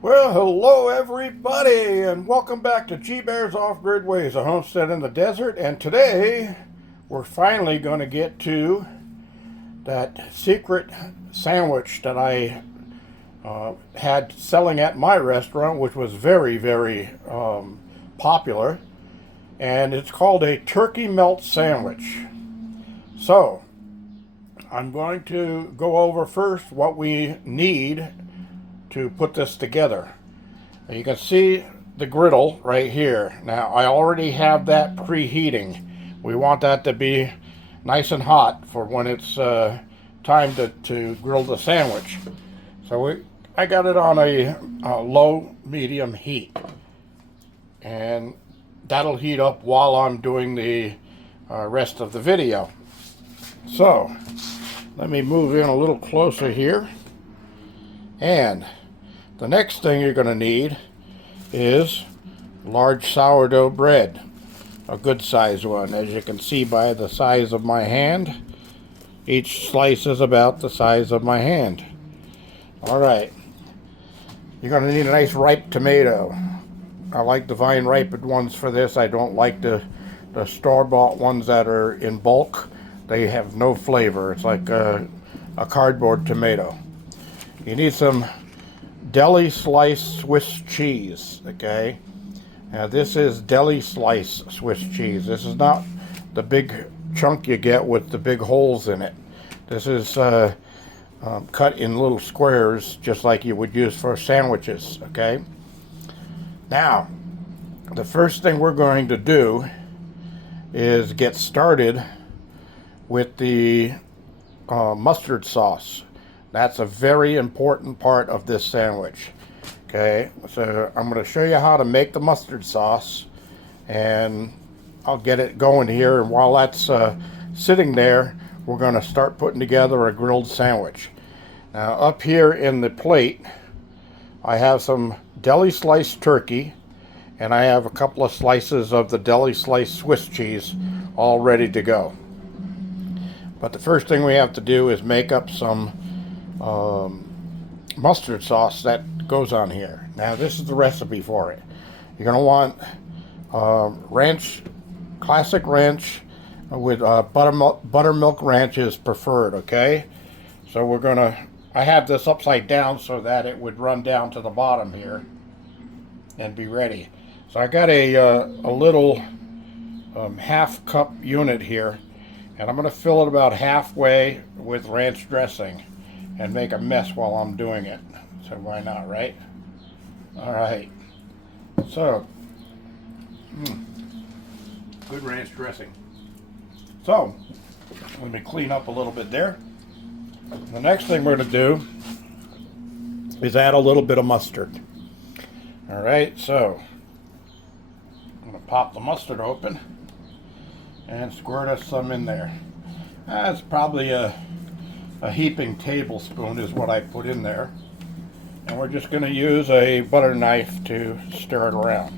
Well, hello everybody, and welcome back to G Bear's Off-Grid Ways, a homestead in the desert. And today, we're finally going to get to that secret sandwich that I had selling at my restaurant, which was very popular. And it's called a turkey melt sandwich. So, I'm going to go over first what we need to put this together. You can see the griddle right here. Now I already have that preheating. We want that to be nice and hot for when it's time to grill the sandwich. So I got it on a low medium heat, and that'll heat up while I'm doing the rest of the video. So let me move in a little closer here. And the next thing you're going to need is large sourdough bread, a good size one. As you can see by the size of my hand, each slice is about the size of my hand. Alright, you're going to need a nice ripe tomato. I like the vine ripened ones for this. I don't like the store-bought ones that are in bulk. They have no flavor. It's like a cardboard tomato. You need some deli sliced Swiss cheese, okay? Now this is deli slice Swiss cheese. This is not the big chunk you get with the big holes in it. This is cut in little squares, just like you would use for sandwiches, okay? Now, the first thing we're going to do is get started with the mustard sauce. That's a very important part of this sandwich. Okay, so I'm going to show you how to make the mustard sauce, and I'll get it going here. And while that's sitting there, we're going to start putting together a grilled sandwich. Now, up here in the plate, I have some deli sliced turkey, and I have a couple of slices of the deli sliced Swiss cheese all ready to go. But the first thing we have to do is make up some mustard sauce that goes on here. Now this is the recipe for it. You're going to want ranch, classic ranch with buttermilk ranch is preferred, okay? So we're going to, I have this upside down so that it would run down to the bottom here and be ready. So I got a little half cup unit here, and I'm going to fill it about halfway with ranch dressing and make a mess while I'm doing it. So why not, right? Alright. So, good ranch dressing. So, let me clean up a little bit there. The next thing we're going to do is add a little bit of mustard. Alright, so I'm going to pop the mustard open and squirt us some in there. That's probably a heaping tablespoon is what I put in there. And we're just going to use a butter knife to stir it around.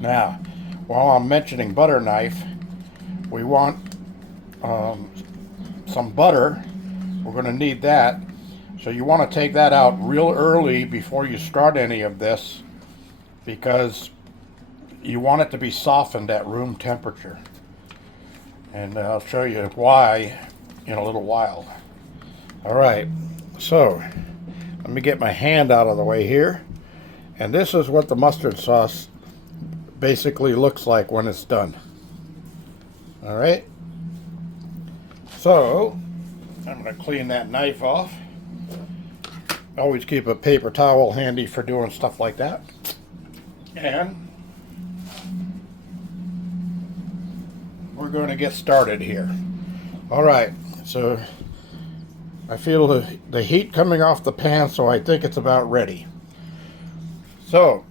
Now, while I'm mentioning butter knife, we want some butter. We're going to need that. So you want to take that out real early before you start any of this, because you want it to be softened at room temperature. And I'll show you why in a little while. Alright, so let me get my hand out of the way here. And this is what the mustard sauce basically looks like when it's done. Alright, so I'm going to clean that knife off. Always keep a paper towel handy for doing stuff like that. And we're going to get started here. Alright, so I feel the heat coming off the pan, so I think it's about ready. So,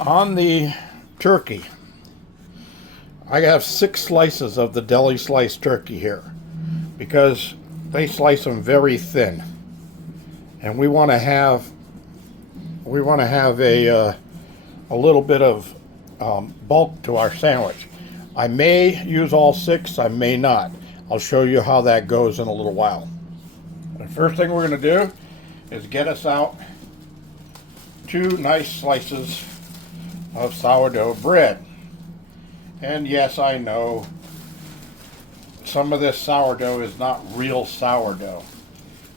on the turkey, I have 6 slices of the deli sliced turkey here, because they slice them very thin, and we want to have a little bit of bulk to our sandwich. I may use all 6, I may not. I'll show you how that goes in a little while. The first thing we're going to do is get us out 2 nice slices of sourdough bread. And yes, I know some of this sourdough is not real sourdough.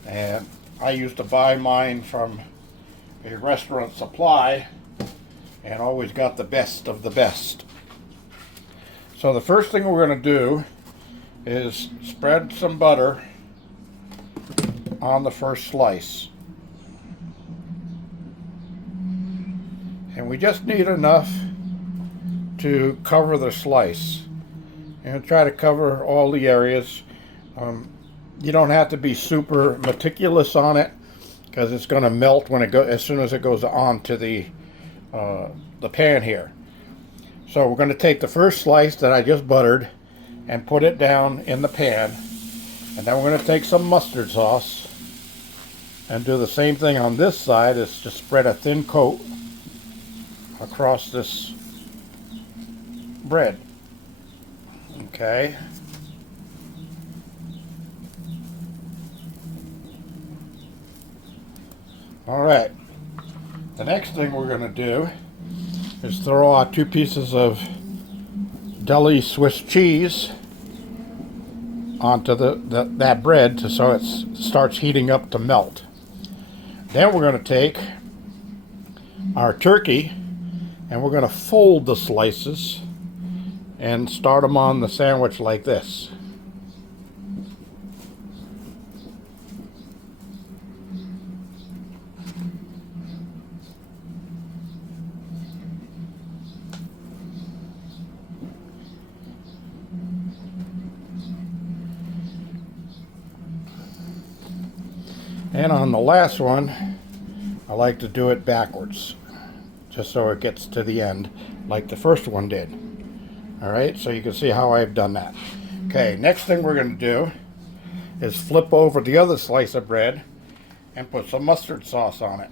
And I used to buy mine from a restaurant supply and always got the best of the best. So the first thing we're going to do is spread some butter on the first slice. And we just need enough to cover the slice. And try to cover all the areas. You don't have to be super meticulous on it because it's going to melt when it as soon as it goes onto the pan here. So we're going to take the first slice that I just buttered and put it down in the pan, and then we're going to take some mustard sauce and do the same thing on this side. Is just spread a thin coat across this bread. Okay. All right. The next thing we're going to do is throw out 2 pieces of deli Swiss cheese onto that bread so it starts heating up to melt. Then we're going to take our turkey and we're going to fold the slices and start them on the sandwich like this. And on the last one, I like to do it backwards, just so it gets to the end like the first one did. Alright, so you can see how I've done that. Okay, next thing we're going to do is flip over the other slice of bread and put some mustard sauce on it.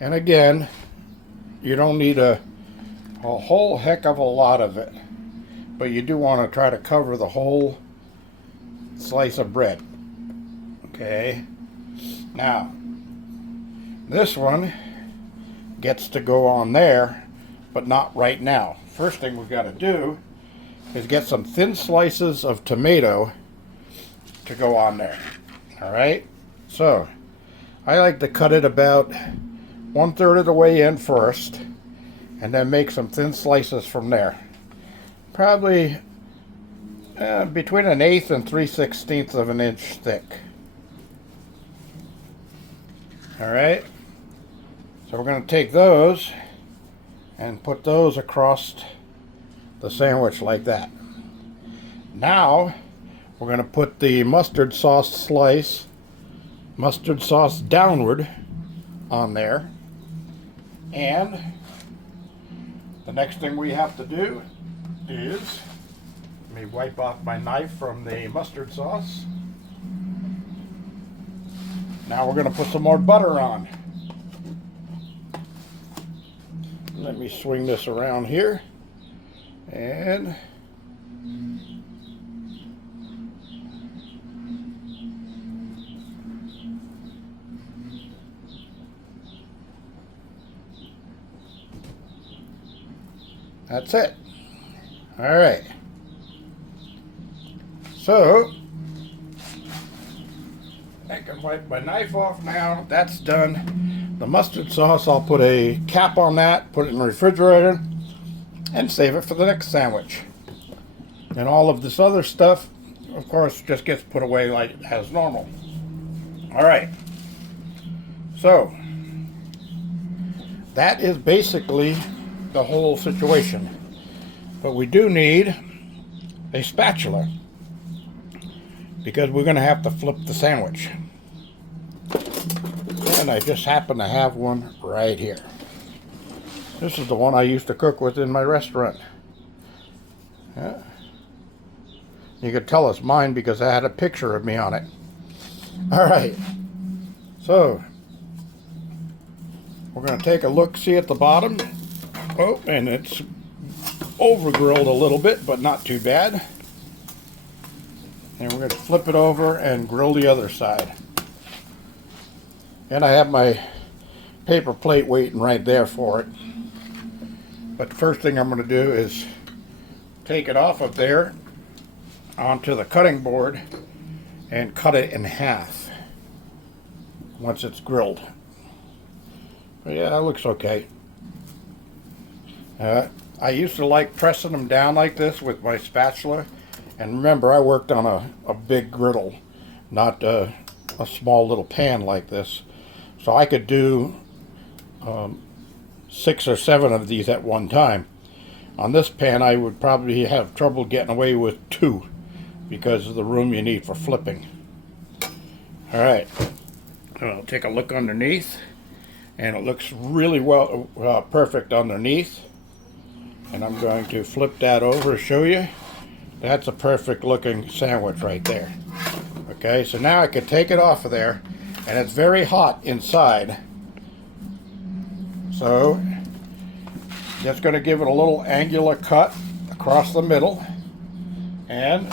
And again, you don't need a whole heck of a lot of it, but you do want to try to cover the whole slice of bread. Okay, now this one gets to go on there, but not right now. First thing we've got to do is get some thin slices of tomato to go on there. All right, so I like to cut it about 1/3 of the way in first, and then make some thin slices from there. Probably between 1/8 and 3/16 of an inch thick. All right, so we're going to take those and put those across the sandwich like that. Now we're going to put the mustard sauce downward on there. And the next thing we have to do is, let me wipe off my knife from the mustard sauce. Now we're going to put some more butter on. Let me swing this around here. And that's it. All right. So I can wipe my knife off now. That's done. The mustard sauce, I'll put a cap on that, put it in the refrigerator, and save it for the next sandwich. And all of this other stuff, of course, just gets put away like as normal. All right. So that is basically the whole situation. But we do need a spatula because we're going to have to flip the sandwich. And I just happen to have one right here. This is the one I used to cook with in my restaurant. Yeah. You could tell it's mine because I had a picture of me on it. All right. So we're going to take a look, see at the bottom. Oh, and it's over grilled a little bit, but not too bad. And we're going to flip it over and grill the other side. And I have my paper plate waiting right there for it. But the first thing I'm going to do is take it off of there onto the cutting board and cut it in half once it's grilled. But yeah, it looks okay. I used to like pressing them down like this with my spatula. And remember, I worked on a big griddle, not a small little pan like this. So I could do 6 or 7 of these at one time. On this pan, I would probably have trouble getting away with 2 because of the room you need for flipping. All right, I'll take a look underneath, and it looks really perfect underneath. And I'm going to flip that over to show you. That's a perfect looking sandwich right there. Okay, so now I can take it off of there, and it's very hot inside. So just going to give it a little angular cut across the middle, and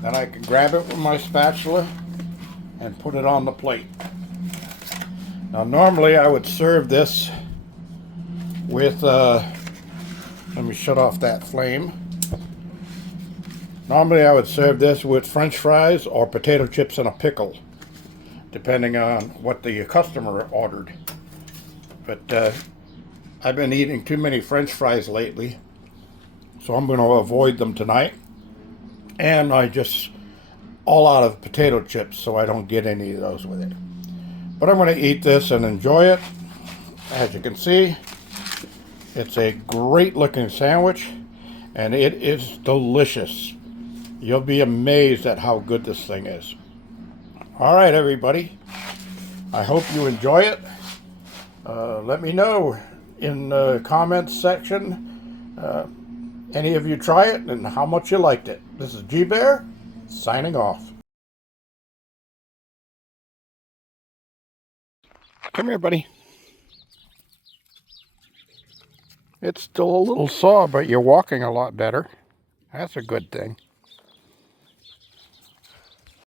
then I can grab it with my spatula and put it on the plate. Now normally I would serve this with, let me shut off that flame. Normally I would serve this with French fries or potato chips and a pickle, depending on what the customer ordered. But I've been eating too many French fries lately, so I'm going to avoid them tonight. And I just all out of potato chips, so I don't get any of those with it. But I'm going to eat this and enjoy it. As you can see, it's a great looking sandwich, and it is delicious. You'll be amazed at how good this thing is. All right, everybody. I hope you enjoy it. Let me know in the comments section any of you try it and how much you liked it. This is G-Bear signing off. Come here, buddy. It's still a little sore, but you're walking a lot better. That's a good thing.